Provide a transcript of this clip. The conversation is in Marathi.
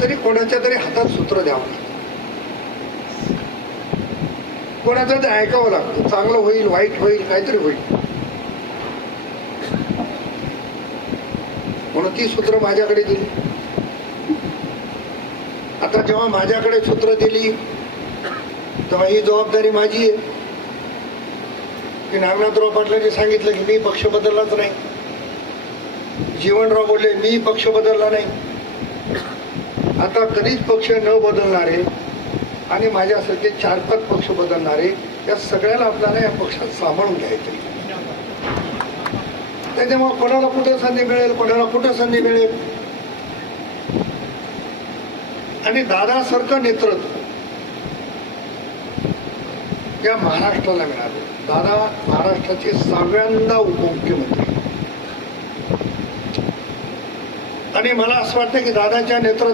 तरी कोणाच्या तरी हातात सूत्र द्यावं लागतं, कोणाचं ते ऐकावं लागतं. चांगलं होईल, वाईट होईल, काहीतरी होईल. म्हणून ती सूत्र माझ्याकडे दिली. आता जेव्हा माझ्याकडे सूत्र दिली तेव्हा ही जबाबदारी माझी आहे की नागनाथराव पाटलांनी सांगितलं की मी पक्ष बदललाच नाही. जीवनराव बोलले मी पक्ष बदलला नाही. आता कधीच पक्ष न बदलणारे आणि माझ्यासारखे 4-5 पक्ष बदलणारे या सगळ्याला आपल्याला या पक्षात सांभाळून घ्यायचं. त्याच्यामुळे कोणाला कुठं संधी मिळेल, कोणाला कुठं संधी मिळेल. आणि दादासारखं नेतृत्व या महाराष्ट्राला मिळालं. दादा महाराष्ट्राचे 6व्यांदा उपमुख्यमंत्री आणि मला असं वाटतं की दादाच्या नेतृत्वात